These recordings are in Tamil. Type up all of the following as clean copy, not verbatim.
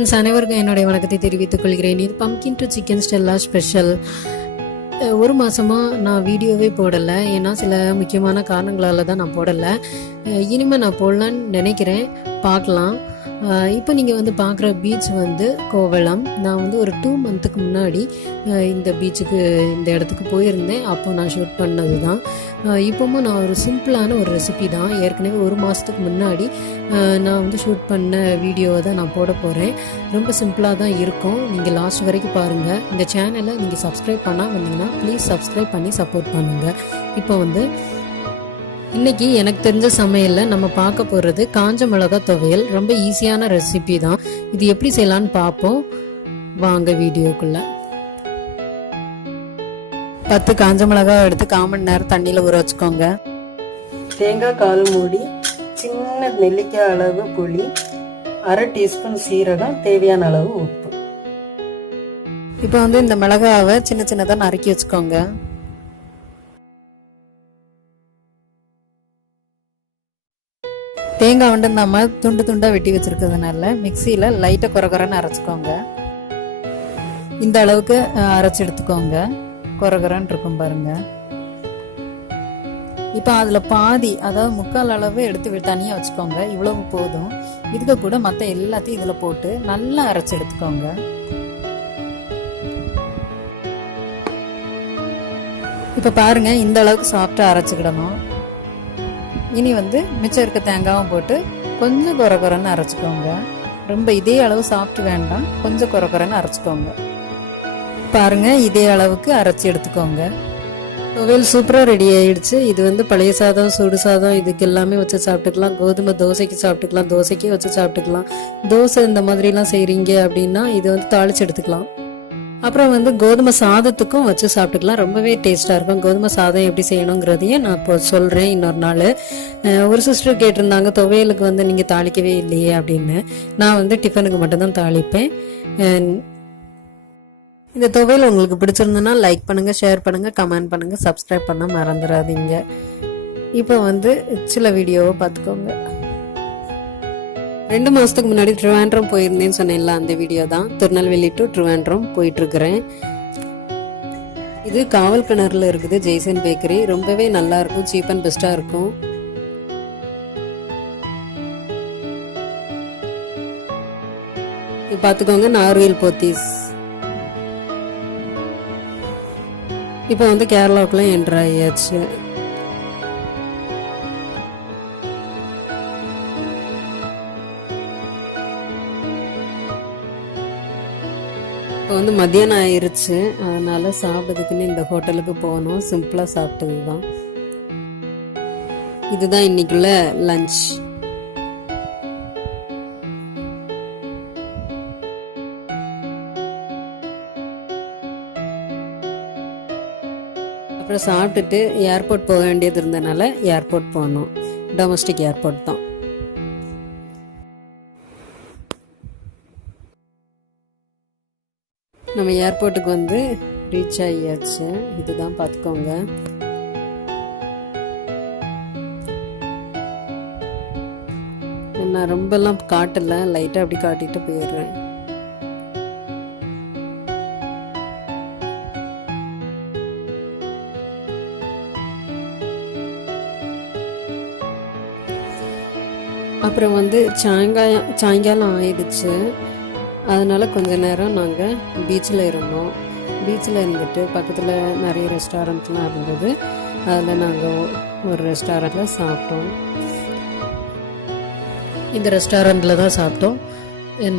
ஃப்ரெண்ட்ஸ், அனைவருக்கும் என்னுடைய வணக்கத்தை தெரிவித்துக் கொள்கிறேன். இது pumpkin to chicken Stella special. ஒரு மாதமாக நான் வீடியோவே போடலை, ஏன்னா சில முக்கியமான காரணங்களால் தான் நான் போடலை. இனிமேல் நான் போடலான்னு நினைக்கிறேன், பார்க்கலாம். இப்போ நீங்கள் வந்து பார்க்குற பீச் வந்து கோவளம். நான் வந்து ஒரு 2 மந்த்துக்கு முன்னாடி இந்த பீச்சுக்கு, இந்த இடத்துக்கு போயிருந்தேன். அப்போ நான் ஷூட் பண்ணது தான். இப்போவும் நான் ஒரு சிம்பிளான ஒரு ரெசிபி தான். ஏற்கனவே ஒரு மாதத்துக்கு முன்னாடி நான் வந்து ஷூட் பண்ண வீடியோவை தான் நான் போட போகிறேன். ரொம்ப சிம்பிளாக தான் இருக்கும். நீங்கள் லாஸ்ட் வரைக்கும் பாருங்கள். இந்த சேனலை நீங்கள் சப்ஸ்கிரைப் பண்ணால் வந்தீங்கன்னா ப்ளீஸ் சப்ஸ்கிரைப் பண்ணி சப்போர்ட் பண்ணுங்கள். இப்போ வந்து இன்றைக்கி எனக்கு தெரிஞ்ச சமையலில் நம்ம பார்க்க போகிறது காஞ்ச மிளகா துவையல். ரொம்ப ஈஸியான ரெசிபி தான். இது எப்படி செய்யலான்னு பார்ப்போம், வாங்க வீடியோக்குள்ளே. 10 காஞ்ச மிளகா எடுத்து 1/4 மணி நேரம் தண்ணியில் ஊற வச்சுக்கோங்க. தேங்காய் 1/4 மூடி, சின்ன நெல்லிக்காய் அளவு புளி, 1/2 டீஸ்பூன் சீரகம், தேவையான அளவு உப்பு. இப்போ வந்து இந்த மிளகாவை சின்ன சின்னதாக நறுக்கி வச்சுக்கோங்க. தேங்காய் வந்து நம்ம துண்டு துண்டாக வெட்டி வச்சுருக்கிறதுனால மிக்சியில் லைட்டாக குறகுறன்னு அரைச்சிக்கோங்க. இந்த அளவுக்கு அரைச்சி எடுத்துக்கோங்க. குறகுறன்னு இருக்கும் பாருங்கள். இப்போ அதில் பாதி, அதாவது 1/4 அளவு எடுத்து தனியாக வச்சுக்கோங்க. இவ்வளவு போதும். இதுக்கு கூட மற்ற எல்லாத்தையும் இதில் போட்டு நல்லா அரைச்சி எடுத்துக்கோங்க. இப்போ பாருங்கள், இந்த அளவுக்கு சாஃப்டாக அரைச்சிக்கிடணும். இனி வந்து மிச்சம் இருக்க தேங்காயும் போட்டு கொஞ்சம் குறகுறன்னு அரைச்சிக்கோங்க. ரொம்ப இதே அளவு சாப்பிட்டு வேண்டாம், கொஞ்சம் குறகுறன்னு அரைச்சிக்கோங்க. பாருங்கள், இதே அளவுக்கு அரைச்சி எடுத்துக்கோங்க. துவையல் சூப்பராக ரெடி ஆகிடுச்சு. இது வந்து பழைய சாதம், சுடு சாதம், இதுக்கு எல்லாமே வச்சு சாப்பிட்டுக்கலாம். கோதுமை தோசைக்கு சாப்பிட்டுக்கலாம், தோசைக்கே வச்சு சாப்பிட்டுக்கலாம். தோசை இந்த மாதிரிலாம் செய்கிறீங்க அப்படின்னா இது வந்து தாளித்து எடுத்துக்கலாம். அப்புறம் வந்து கோதுமை சாதத்துக்கும் வச்சு சாப்பிட்டுக்கலாம். ரொம்பவே டேஸ்ட்டாக இருக்கும். கோதுமை சாதம் எப்படி செய்யணுங்கிறதையும் நான் இப்போ சொல்கிறேன் இன்னொரு நாள். ஒரு சிஸ்டர் கேட்டிருந்தாங்க, துவையலுக்கு வந்து நீங்கள் தாளிக்கவே இல்லையே அப்படின்னு. நான் வந்து டிஃபனுக்கு மட்டும்தான் தாளிப்பேன். இந்த துவையல் உங்களுக்கு பிடிச்சிருந்ததுன்னா லைக் பண்ணுங்கள், ஷேர் பண்ணுங்கள், கமெண்ட் பண்ணுங்கள், சப்ஸ்கிரைப் பண்ண மறந்துடாதீங்க. இப்போ வந்து சில வீடியோவை பார்த்துக்கோங்க. 2 மாதத்துக்கு முன்னாடி ட்ரிவாண்ட்ரம் போயிருந்தேன்னு சொன்னேன்ல, அந்த வீடியோ தான். திருநெல்வேலி டு ட்ரிவாண்ட்ரம் போயிட்டுருக்கிறேன். இது காவல் கிணறுல இருக்குது ஜெய்சன் பேக்கரி. ரொம்பவே நல்லா இருக்கும், சீப் அண்ட் பெஸ்ட்டாக இருக்கும். இது பார்த்துக்கோங்க, நார்வேல் போத்தீஸ். இப்போ வந்து கேரளாவுக்குள்ள என்ட்ரு ஆயாச்சு. இப்போ வந்து மத்தியானம் ஆயிடுச்சு, அதனால சாப்பிட்றதுக்குன்னு இந்த ஹோட்டலுக்கு போகணும். சிம்பிளாக சாப்பிட்டது தான். இதுதான் இன்னைக்குள்ள லஞ்ச். அப்புறம் சாப்பிட்டுட்டு ஏர்போர்ட் போக வேண்டியது இருந்தனால ஏர்போர்ட் போனோம். டொமஸ்டிக் ஏர்போர்ட் தான். நம்ம ஏர்போர்ட்டுக்கு வந்து ரீச் ஆகியாச்சு. இதுதான் பார்த்துக்கோங்க. நான் ரொம்பலாம் காட்டலை, லைட்டாக அப்படி காட்டிட்டு போயிடுறேன். அப்புறம் வந்து சாயங்காலம் ஆயிடுச்சு. அதனால் கொஞ்ச நேரம் நாங்கள் பீச்சில் இருந்தோம். பீச்சில் இருந்துட்டு பக்கத்தில் நிறைய ரெஸ்டாரண்ட்லாம் இருந்தது. அதில் நாங்கள் ஒரு ரெஸ்டாரண்ட்டில் சாப்பிட்டோம். இந்த ரெஸ்டாரண்ட்டில் தான் சாப்பிட்டோம்.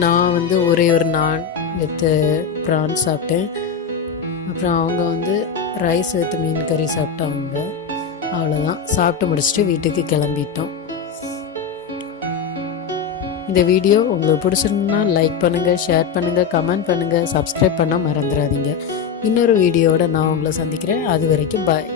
நான் வந்து ஒரே ஒரு நான் வித்து ப்ரான் சாப்பிட்டேன். அப்புறம் அவங்க வந்து ரைஸ் வித்து மீன் கறி சாப்பிட்டாங்க. அவ்வளோதான். சாப்பிட்டு முடிச்சுட்டு வீட்டுக்கு கிளம்பிட்டோம். இந்த வீடியோ உங்களுக்கு பிடிச்சிருந்தா லைக் பண்ணுங்கள், ஷேர் பண்ணுங்கள், கமெண்ட் பண்ணுங்கள், சப்ஸ்கிரைப் பண்ண மறந்துடாதீங்க. இன்னொரு வீடியோவோட நான் உங்களை சந்திக்கிறேன். அது வரைக்கும் பாய்.